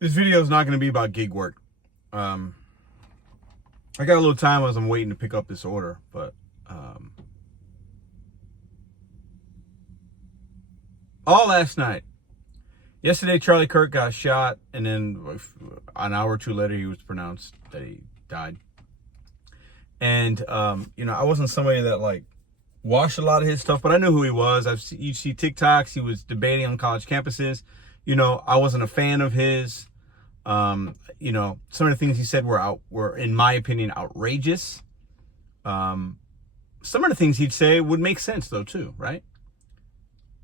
This video is not going to be about gig work. I got a little time as I'm waiting to pick up this order, but all last night. Yesterday, Charlie Kirk got shot, and then an hour or two later, he was pronounced that he died. And I wasn't somebody that like watched a lot of his stuff, but I knew who he was. You see TikToks. He was debating on college campuses. I wasn't a fan of his. Some of the things he said were in my opinion outrageous. Some of the things he'd say would make sense though too, right?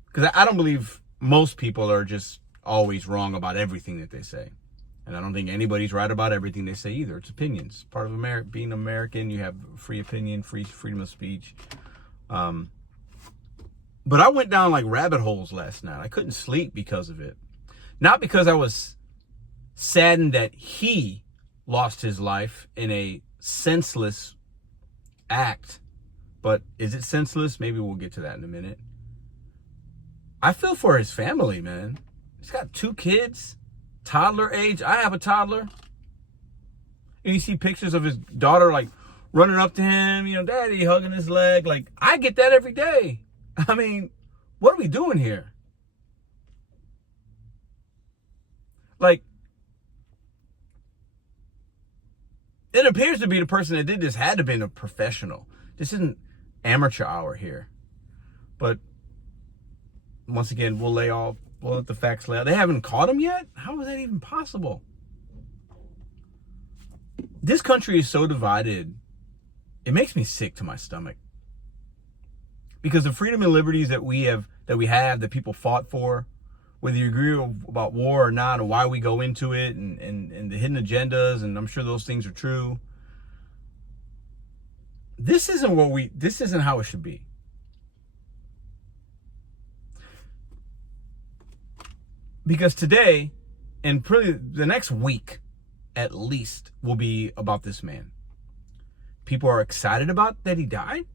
Because I don't believe most people are just always wrong about everything that they say, and I don't think anybody's right about everything they say either. It's opinions. Part of being American, you have free opinion, freedom of speech. But I went down like rabbit holes last night. I couldn't sleep because of it. Not because I was saddened that he lost his life in a senseless act. But is it senseless? Maybe we'll get to that in a minute. I feel for his family, man. He's got 2 kids, toddler age. I have a toddler. And you see pictures of his daughter like running up to him, daddy, hugging his leg. Like, I get that every day. I mean, what are we doing here? Like, it appears to be the person that did this had to have been a professional. This isn't amateur hour here. But once again, we'll let the facts lay out. They haven't caught him yet? How is that even possible? This country is so divided, it makes me sick to my stomach. Because the freedom and liberties that we have, that people fought for, whether you agree about war or not, or why we go into it, and the hidden agendas, and I'm sure those things are true. This isn't how it should be. Because today, and probably the next week, at least, will be about this man. People are excited about that he died.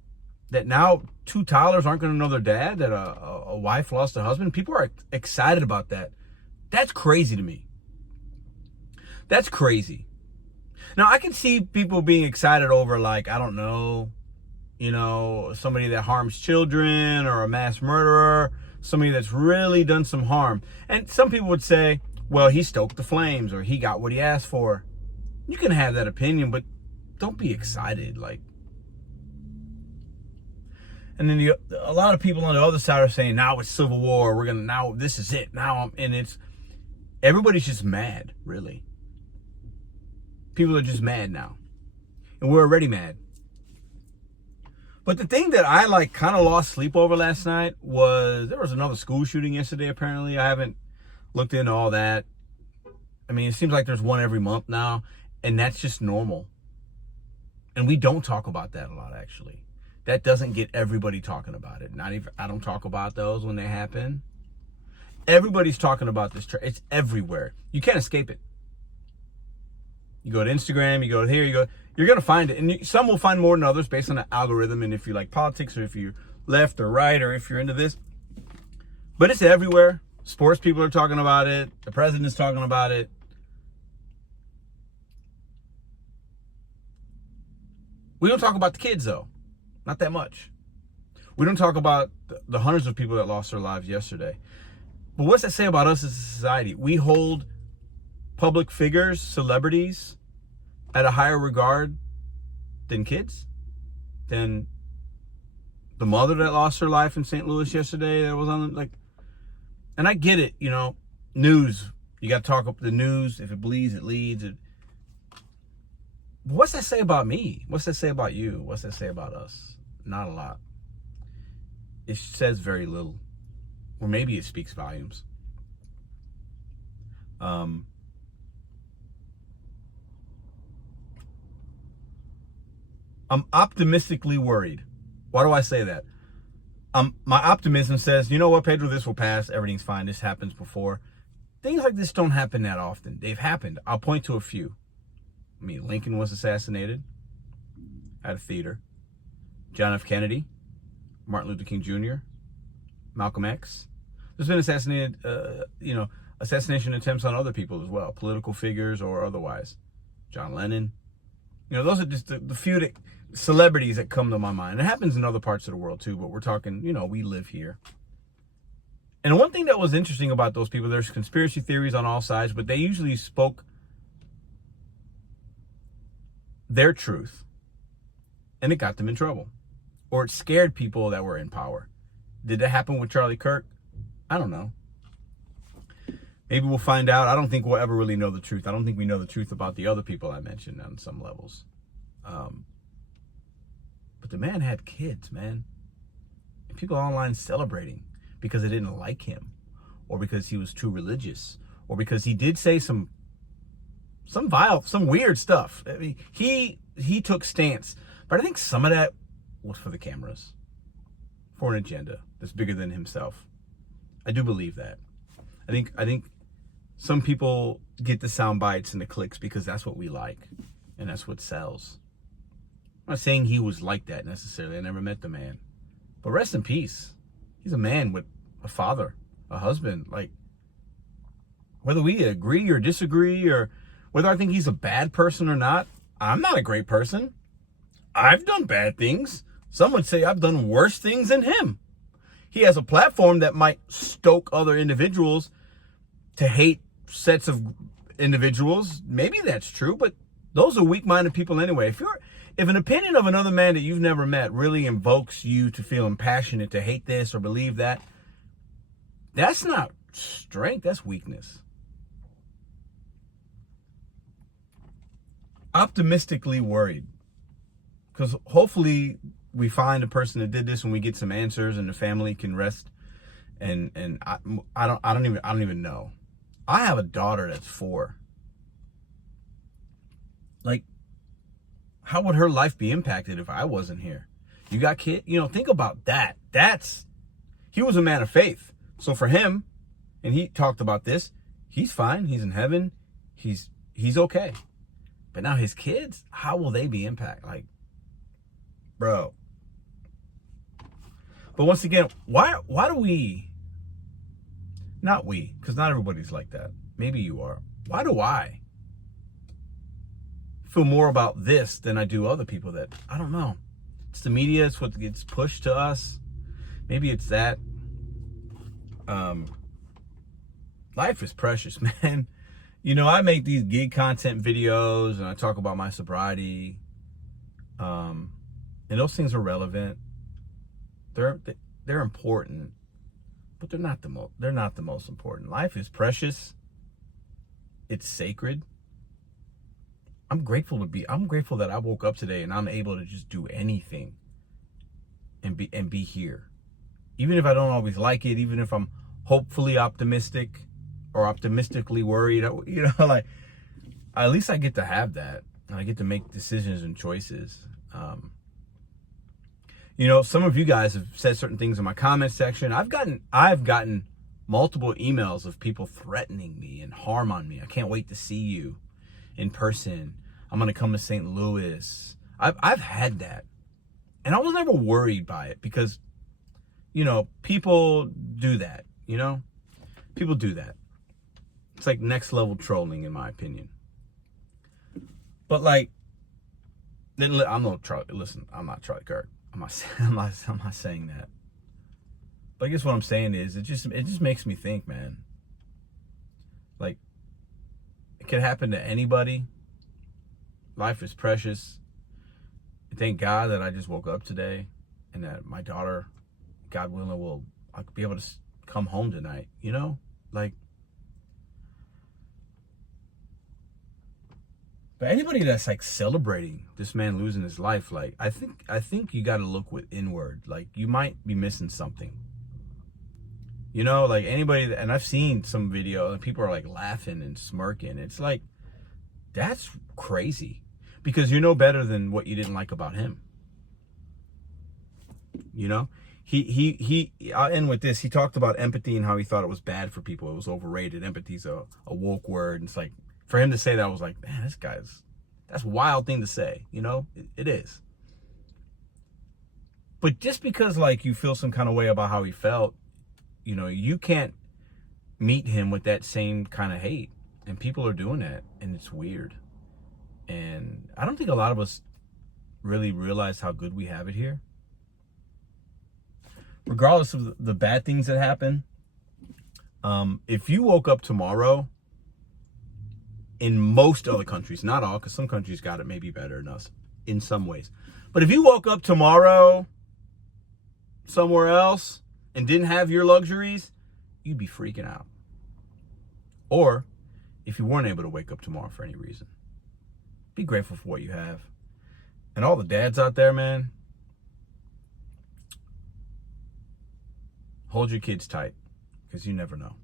That now 2 toddlers aren't going to know their dad. That a wife lost a husband. People are excited about that. That's crazy to me. That's crazy. Now, I can see people being excited over, like, I don't know, somebody that harms children or a mass murderer, somebody that's really done some harm. And some people would say, well, he stoked the flames or he got what he asked for. You can have that opinion, but don't be excited. Like, and then a lot of people on the other side are saying, now it's civil war. Now this is it. Everybody's just mad, really. People are just mad now. And we're already mad. But the thing that I kind of lost sleep over last night was there was another school shooting yesterday, apparently. I haven't looked into all that. I mean, it seems like there's one every month now, and that's just normal. And we don't talk about that a lot, actually. That doesn't get everybody talking about it. I don't talk about those when they happen. Everybody's talking about this. It's everywhere. You can't escape it. You go to Instagram, you go here, you're going to find it. And some will find more than others based on the algorithm, and if you like politics, or if you're left or right, or if you're into this. But it's everywhere. Sports people are talking about it. The president's talking about it. We don't talk about the kids, though. Not that much. We don't talk about the hundreds of people that lost their lives yesterday. But what's that say about us as a society? We hold public figures, celebrities, at a higher regard than kids, than the mother that lost her life in St. Louis yesterday. That was on and I get it, news. You got to talk up the news. If it bleeds, it leads. But what's that say about me? What's that say about you? What's that say about us? Not a lot. It says very little, or maybe it speaks volumes. I'm optimistically worried. Why do I say that? My optimism says, you know what, Pedro, this will pass. Everything's fine. This happens before. Things like this don't happen that often. They've happened. I'll point to a few. I mean, Lincoln was assassinated at a theater. John F. Kennedy, Martin Luther King Jr., Malcolm X. There's been assassinated, assassination attempts on other people as well, political figures or otherwise. John Lennon. Those are just the few celebrities that come to my mind. It happens in other parts of the world too, but we're talking, we live here. And one thing that was interesting about those people, there's conspiracy theories on all sides, but they usually spoke their truth. And it got them in trouble. Or it scared people that were in power. Did that happen with Charlie Kirk? I don't know. Maybe we'll find out. I don't think we'll ever really know the truth. I don't think we know the truth about the other people I mentioned on some levels. But the man had kids, man. And people online celebrating because they didn't like him, or because he was too religious, or because he did say some weird stuff. I mean, he took stance, but I think some of that was for the cameras, for an agenda that's bigger than himself. I do believe that. I think some people get the sound bites and the clicks because that's what we like, and that's what sells. I'm not saying he was like that necessarily. I never met the man, but rest in peace. He's a man with a father, a husband. Like, whether we agree or disagree, or whether I think he's a bad person or not, I'm not a great person. I've done bad things. Some would say I've done worse things than him. He has a platform that might stoke other individuals to hate sets of individuals. Maybe that's true, but those are weak-minded people anyway. If an opinion of another man that you've never met really invokes you to feel impassionate to hate this or believe that, that's not strength, that's weakness. Optimistically worried, because hopefully we find a person that did this and we get some answers and the family can rest. And I don't even know. I have a daughter that's 4. Like, how would her life be impacted if I wasn't here? You got kids, think about that. He was a man of faith. So for him, and he talked about this, he's fine. He's in heaven. He's okay. But now his kids, how will they be impacted? Like, bro. But once again, why do we, not we, because not everybody's like that. Maybe you are. Why do I feel more about this than I do other people that, I don't know. It's the media. It's what gets pushed to us. Maybe it's that. Life is precious, man. I make these gig content videos and I talk about my sobriety. And those things are relevant. They're important, but they're not the most important. Life is precious. It's sacred. I'm grateful that I woke up today and I'm able to just do anything and be here. Even if I don't always like it, even if I'm hopefully optimistic or optimistically worried, like, at least I get to have that. And I get to make decisions and choices. Some of you guys have said certain things in my comment section. I've gotten multiple emails of people threatening me and harm on me. I can't wait to see you in person. I'm going to come to St. Louis. I've had that. And I was never worried by it because, people do that, People do that. It's like next level trolling, in my opinion. But then I'm not Charlie Kirk. I'm not saying that. But I guess what I'm saying is it just makes me think, man. Like, it could happen to anybody. Life is precious. Thank God that I just woke up today and that my daughter, God willing, I'll be able to come home tonight, But anybody that's celebrating this man losing his life, I think you got to look inward. You might be missing something. Anybody, and I've seen some video and people are laughing and smirking. It's that's crazy because you know better than what you didn't like about him. I'll end with this. He talked about empathy and how he thought it was bad for people. It was overrated. Empathy's a woke word. And it's for him to say that, I was like, man, that's a wild thing to say. It is. But just because you feel some kind of way about how he felt, you can't meet him with that same kind of hate. And people are doing that, and it's weird. And I don't think a lot of us really realize how good we have it here. Regardless of the bad things that happen, if you woke up tomorrow, in most other countries, not all, because some countries got it maybe better than us in some ways. But if you woke up tomorrow somewhere else and didn't have your luxuries, you'd be freaking out. Or if you weren't able to wake up tomorrow for any reason, be grateful for what you have. And all the dads out there, man, hold your kids tight, because you never know.